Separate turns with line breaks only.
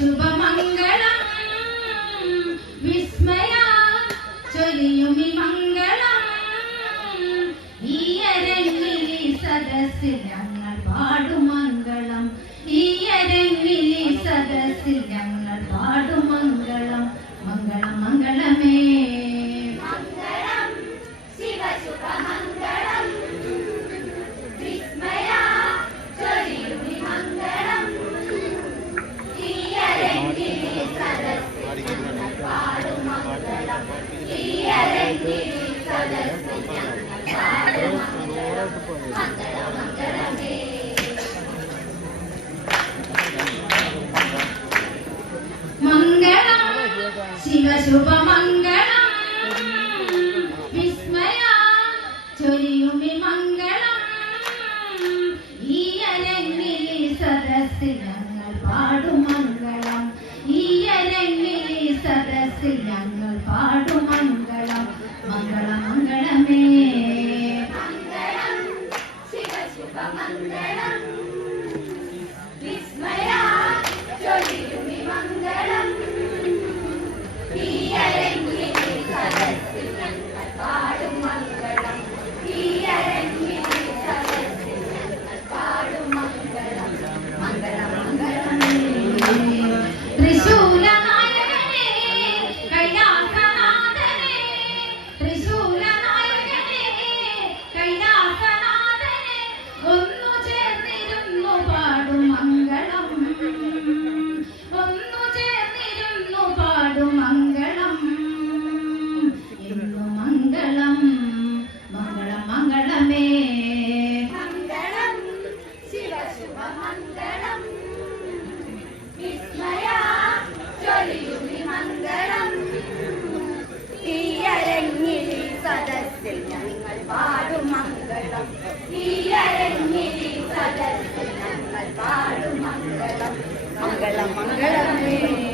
no
banco. ശിവശുഭമംഗളം വിസ്മയ ചൊരിയുമി മംഗളം
ഈ അരങ്ങിലെ സദസ്സിനങ്ങൾ പാടുമംഗളം ഈ അരങ്ങിലെ സദസ്സിനങ്ങൾ പാടുമംഗളം മംഗളം.
विस्मया പാടും മംഗളം. പാടും മംഗളം. മംഗളം
മംഗളം.